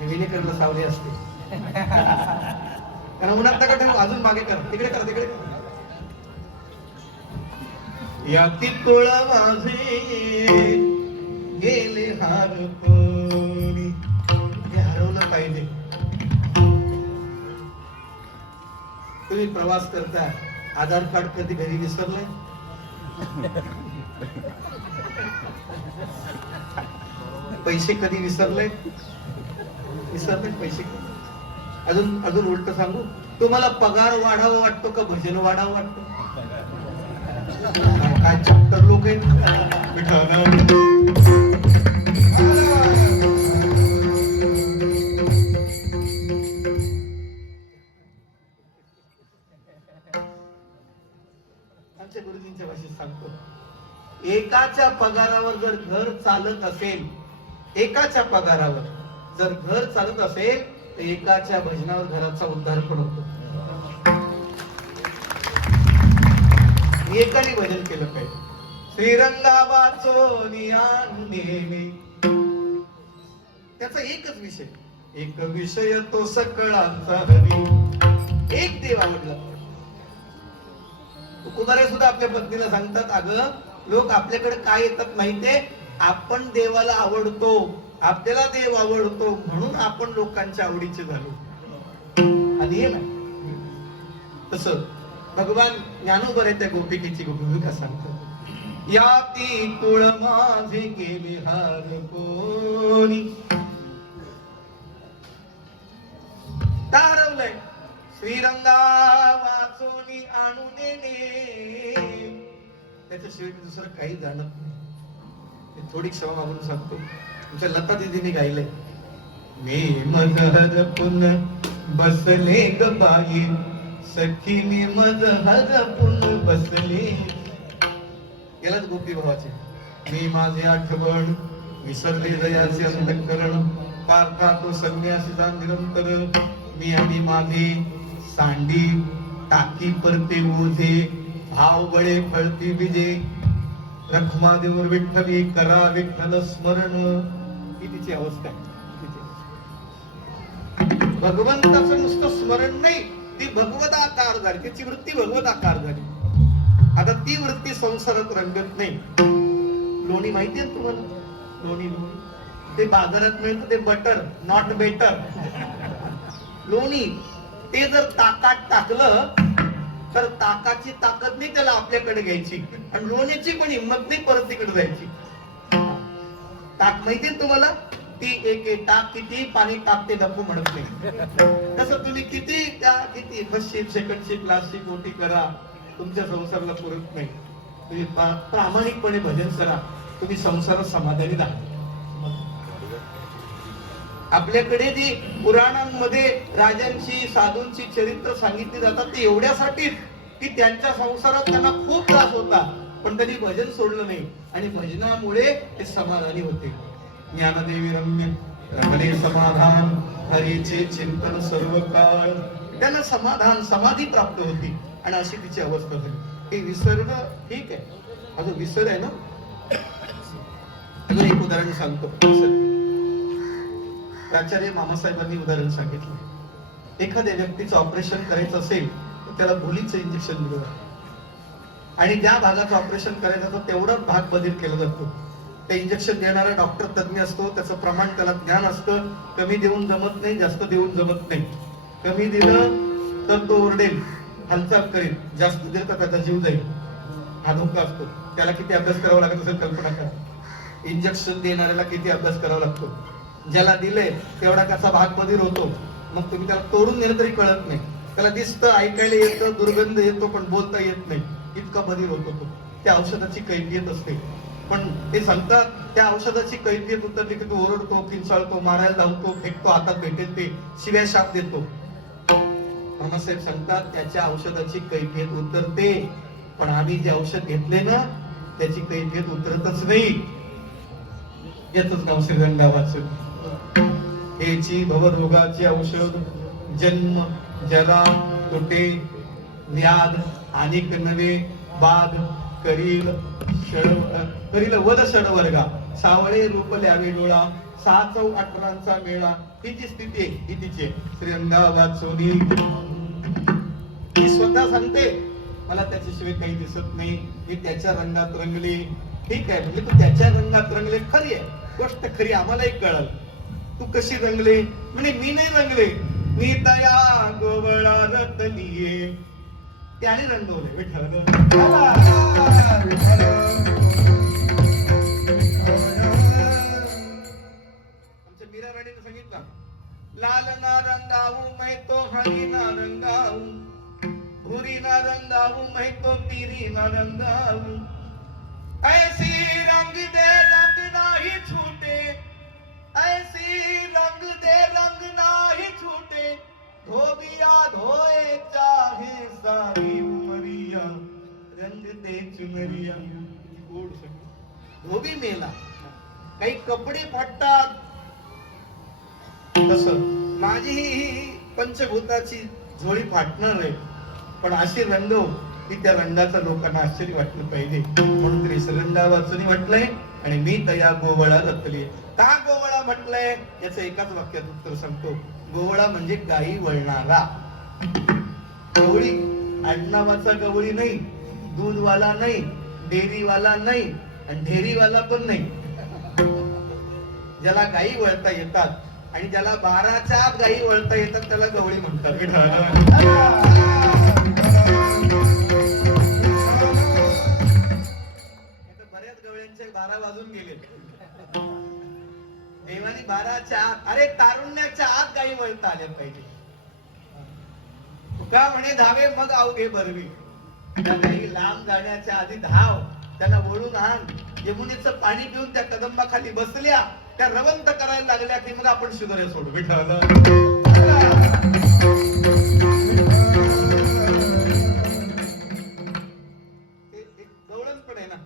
विनेकरला सावली असते. कारण उन्हात नका ठेवू अजून मागे कर. तिकडे करा तिकडे या तुळ माझे गेले हार तुम्ही प्रवास करता आधार कार्ड कधी घरी विसरलंय? पैसे कधी विसरले विसरले पैसे अजून अजून उलट सांगू? तुम्हाला पगार वाढावा वाटतो का भजन वाढावं वाटतं? काय चॅप्टर लोक आहेत? एकाच्या पगारावर जर घर चालत असेल एकाच्या पगारावर जर घर चालत असेल तर एकाच्या भजनावर घराचा उद्धार पण होतो. एकाने भजन केलं पाहिजे. श्रीरंगाबाचो नेहमी. त्याचा एकच विषय. एक विषय तो सकळांचा हरी एक देव आवडला. कुमारे सुद्धा आपल्या पत्नीला सांगतात अगं लोक आपल्याकडे काय येतात माहितीये? आपण देवाला आवडतो. आपल्याला देव आवडतो. म्हणून आपण लोकांच्या आवडीचे झालो. हा नियम आहे तस भगवान ज्ञानोबर आहे त्या गोपिकेची. भूमिका सांगतो या ती कुळ माझे गेले हार कोणी. का हरवलंय? श्रीरंगा वाचोनी आणून त्याच्याशिवाय मी दुसरं काही जाणत नाही. मी थोडी क्षमा मागून सांगतो. तुमच्या लता दिदीने गायलंय. मी मजहर पुन बसले ग बाई. सखी मी मजहर पुन बसले. यालाच गोपी भावाचे. मी माझे आठवण विसरले दयाचे अंधकरण. पारता तो संन्यासीचा निरंतर. मी आणि माझी सांडी टाकी परते ओझे भाव बळे फळती बिजे रखमादेवर विठ्ठली करा विठ्ठल स्मरण. ही तिची अवस्था आहे भगवंताचं नुसतं स्मरण नाही ती भगवत आकार झाली त्याची वृत्ती भगवत आकार झाली. आता ती वृत्ती संसारात रंगत नाही. लोणी माहितीये तुम्हाला? लोणी लोणी. ते बाजारात मिळतं ते बटर नॉट बेटर लोणी ते जर ताकात टाकलं तर ताकाची ताकद नाही त्याला आपल्याकडे घ्यायची. आणि लोण्याची पण हिंमत नाही परत तिकडे जायची. ताक माहितीये तुम्हाला? ती एक एक टाक किती पाणी टाकते नको म्हणत नाही. तसं तुम्ही किती त्या किती first ship second ship last ship मोठी करा. तुमच्या संसाराला पुरत नाही. तुम्ही प्रामाणिकपणे भजन करा. तुम्ही संसारात समाधानी राहा. आपल्याकडे जी पुराणांमध्ये राजांची साधूंची चरित्र सांगितली जातात ते एवढ्यासाठी की त्यांच्या संसारात त्यांना खूप त्रास होता. पण त्यांनी भजन सोडलं नाही आणि भजनामुळे ते समाधानी होते. ज्ञानदेवी रम्य रमणे समाधान हरीचे चिंतन सर्व काळ. त्यांना समाधान समाधी प्राप्त होती. आणि अशी तिची अवस्था झाली. हे विसरणं ठीक आहे. अजून विसर आहे ना? अजून एक उदाहरण सांगतो. विसर. प्राचार्य मामासाहेबांनी उदाहरण सांगितलं. एखाद्या व्यक्तीचं ऑपरेशन करायचं असेल तर त्याला भुलीचं इंजेक्शन दिलं जातं. आणि ज्या भागाचं ऑपरेशन करायचं तर तेवढाच भाग बदल केला जातो. ते इंजेक्शन देणारा डॉक्टर तज्ञ असतो त्याचं प्रमाण त्याला ज्ञान असतं. कमी देऊन जमत नाही जास्त देऊन जमत नाही. कमी दिलं तर तो ओरडेल हालचाल करेल जास्त दिलं तर त्याचा जीव जाईल. हा धोका असतो. त्याला किती अभ्यास करावा लागत असेल कल्पना करा. इंजेक्शन देणाऱ्याला किती अभ्यास करावा लागतो? ज्याला दिले तेवढा कसा भाग बधीर होतो. मग तुम्ही त्याला तोडून नेलं तरी कळत नाही. त्याला दिसतं ऐकायला येतं दुर्गंध येतो पण बोलता येत नाही. इतका बधीर होतो तो. त्या औषधाची कैफियत असते. पण ते सांगतात त्या औषधाची कैफियत उतरली की तो ओरडतो किंचाळतो मारायला धावतो फेकतो हातात भेटेल ते शिव्या शाप देतो. मामासाहेब सांगतात त्याच्या औषधाची कैफियत उतरते. पण आम्ही जे औषध घेतले ना त्याची कैफियत उतरतच नाही. याच नाव श्रीरंगावाचं हेची भवरोगाचे औषध जन्म जरा तुटे व्याध अनेक नवे बाध करील षड करील वद षडवर्गा सावळे रूप ल्यावे डोळा सहा चौ अठरांचा मेळा तिची स्थिती आहे ही तिची श्री अंगाबाद वाचोनी मी स्वतः सांगते मला त्याच्याशिवाय काही दिसत नाही मी त्याच्या रंगात रंगली. ठीक आहे म्हणजे तू त्याच्या रंगात रंगले खरी आहे. गोष्ट खरी आम्हालाही कळल. तू कशी रंगले? म्हणे मी नाही रंगले. मी तया गोवळा रतलिये त्याने रंगवले विठ्ठल. आमच्या मीरा राणीने सांगितलं लाल ना रंगाऊ मै तो हरी ना रंगाऊ भूरी ना रंगाऊ मै तो पीरी ना रंगाऊ ऐसी रंग दे रंग नाही छूटे. रंग दे रंग नाही छूटे धोबिया धोए चाहे सारी उमरिया रंग दे चुनरिया धोबी मेला काही कपडे फाटतात। तस माझी ही पंचभूताची झोळी फाटणार आहे पण अशी रंग की त्या रंगाचा लोकांना आश्चर्य वाटलं पाहिजे. म्हणून तरी रंगा वाचून म्हटलंय आणि मी तया गोवळा रचली का गोवळा म्हटलंय? याचं एकाच वाक्यात उत्तर सांगतो. गोवळा म्हणजे गायी वळणारा. गवळी आडनावाचा गवळी नाही दूधवाला नाही डेअरीवाला नाही आणि ढेरीवाला पण नाही. ज्याला गायी वळता येतात आणि ज्याला बाराच्या आत गायी वळता येतात त्याला गवळी म्हणतात. देवानी आत अरे तारुण्याच्या आत गायी वळता आले पाहिजे तुका म्हणे धावे मग अवघे बरवी. लांब जाण्याच्या आधी धाव त्यांना वळून आण. यमुनेचं पाणी पिऊन त्या कदंबाखाली बसल्या त्या रवंत करायला लागल्या की मग आपण शुदरे सोडू. विठ्ठल. पण आहे ना.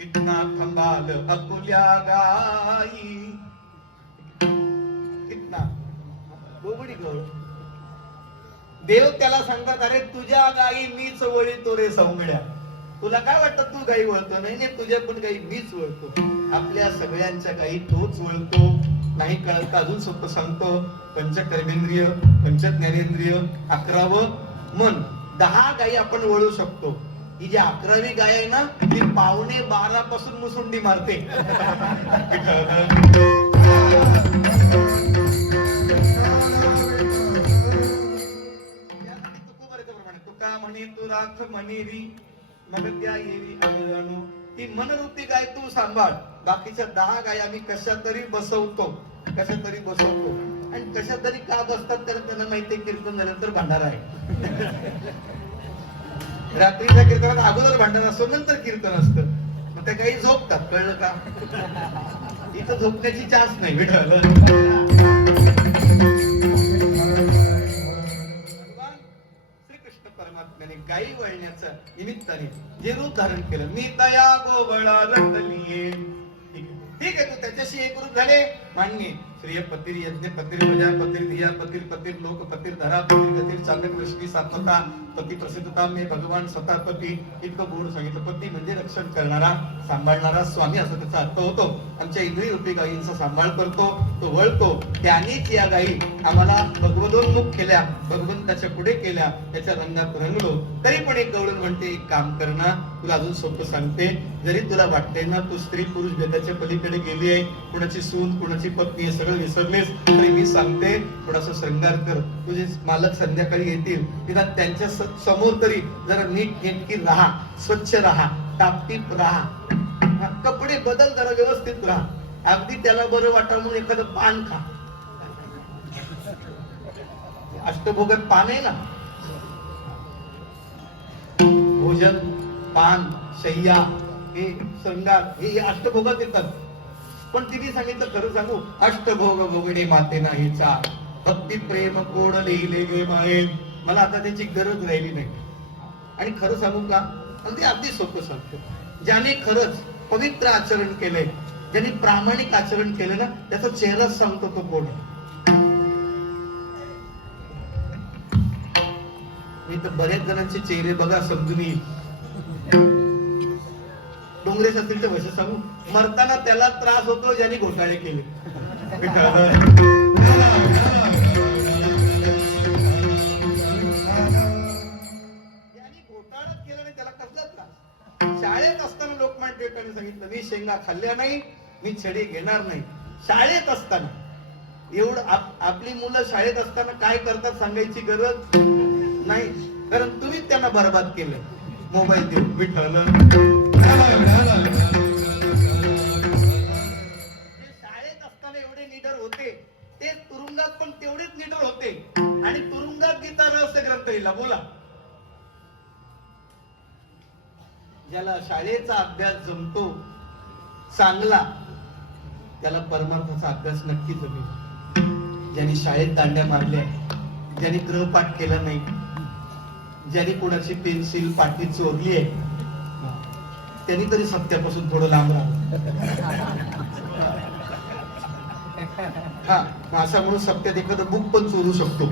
इतना खंबाल अकुल्या गाई. गोबडी गवळ देव त्याला सांगतात अरे तुझ्या गाई मीच वळीतो रे सौंगड्या तुला काय वाटतं तू गाई वळतो? नाही नाही तुझ्या पण गाई मीच वळतो. आपल्या सगळ्यांच्या गाई तोच वळतो. नाही कळत अजून सोपं सांगतो. पंच कर्मेंद्रिय पंच ज्ञानेंद्रिय अकरावं मन. दहा गायी आपण वळू शकतो. ही जी अकरावी गाय आहे ना ती पावणे बारा पासून मुसुंडी मारते. म्हणे तू राख मनेरी मग त्या येरी अवजाणू ही मनवृत्ती गाय तू सांभाळ. बाकीच्या दहा गाय आम्ही कशा तरी बसवतो. कशा तरी बसवतो. आणि कशा तरी का बसतात तर त्यांना माहितीये कीर्तन झाल्यानंतर भांडार आहे. रात्रीच्या कीर्तनात अगोदर भांडण असतो नंतर कीर्तन असतं. मग त्या काही झोपतात कळलं का? इथं झोपण्याची चान्स नाही विठ्ठल. त्याने गायी वळण्याचं निमित्ताने जे रूप धारण केलं. मी तया गोबळा रटलिये ठीक आहे. तू त्याच्याशी एक रूप झाले. मान्य श्रेय पतिर यज्ञ पतिर प्रजा पतिर धिया पतिर पतिर लोक पतिर धरा पतिर गतिर चालक रश्मी सात्वता पती प्रसिद्धता मे भगवान स्वतः पती इतकं गोड सांगितलं. पती म्हणजे रक्षण करणारा सांभाळणारा स्वामी असं त्याचा अर्थ होतो. आमच्या इंद्रिय रूपी गायींचा सांभाळ करतो तो वळतो. त्यानेच या गायी आम्हाला भगवदोन्मुख केल्या भगवंताच्या पुढे केल्या त्याच्या रंगात रंगलो. तरी पण एक गवळण म्हणते एक काम करणार तुला अजून सोपं सांगते. जरी तुला वाटते ना तू स्त्री पुरुष भेदाच्या पलीकडे गेली आहे कुणाची सून कुणाची पत्नी हे सगळं विसरलेस तरी मी सांगते थोडासा श्रंगार कर. तुझे मालक संध्याकाळी येतील. निदान त्यांच्यासमोर तरी जरा नीट नेटकी राहा स्वच्छ राहा टापटीप राहा. कपडे बदल जरा व्यवस्थित राहा. अगदी त्याला बरं वाटा म्हणून एखादं पान खा. अष्टभोगात पान आहे ना? भोजन पान शय्या हे संगार हे अष्टभोगात येतात. पण तिने सांगितलं खरं सांगू अष्टभोग भोगणे माते नाही चार. भक्ती प्रेम कोड लिहिले गे माये. मला आता त्याची गरज राहिली नाही. आणि खरं सांगू का? अगदी अगदी सोपं सांगतो. ज्याने खरंच पवित्र आचरण केलंय ज्यांनी प्रामाणिक आचरण केलं ना त्याचा चेहराच सांगतो तो कोण मी तर बऱ्याच जणांचे चेहरे बघा समजून येईल. काँग्रेस असतील तर वैसे सांगू. मरताना त्याला त्रास होतो ज्यांनी घोटाळे केले. घोटाळा केला नाही त्याला कसला त्रास? शाळेत असताना लोकमान्य टिळकांनी सांगितलं मी शेंगा खाल्ल्या नाही मी छडी घेणार नाही. शाळेत असताना. एवढं आपली मुलं शाळेत असताना काय करतात सांगायची गरज? नाही. कारण तुम्ही त्यांना बर्बाद केलं. मोबाईल देऊन विठ्ठल. शाळेत असताना एवढे निडर होते ते तुरुंगात पण तेवढेच निडर होते. आणि तुरुंगात गीता रहस्य ग्रंथ लिहिला बोला. ज्याला शाळेचा अभ्यास जमतो चांगला त्याला परमार्थाचा अभ्यास नक्की जमेल. ज्यांनी शाळेत दांड्या मारल्या ज्यांनी ग्रहपाठ केला नाही ज्यांनी कोणाची पेन्सिल पाठी चोरली आहे त्यांनी तरी सत्यापासून थोडं लांब राहावं हा असा म्हणून सत्यात एखादं बुक पण चोरू शकतो.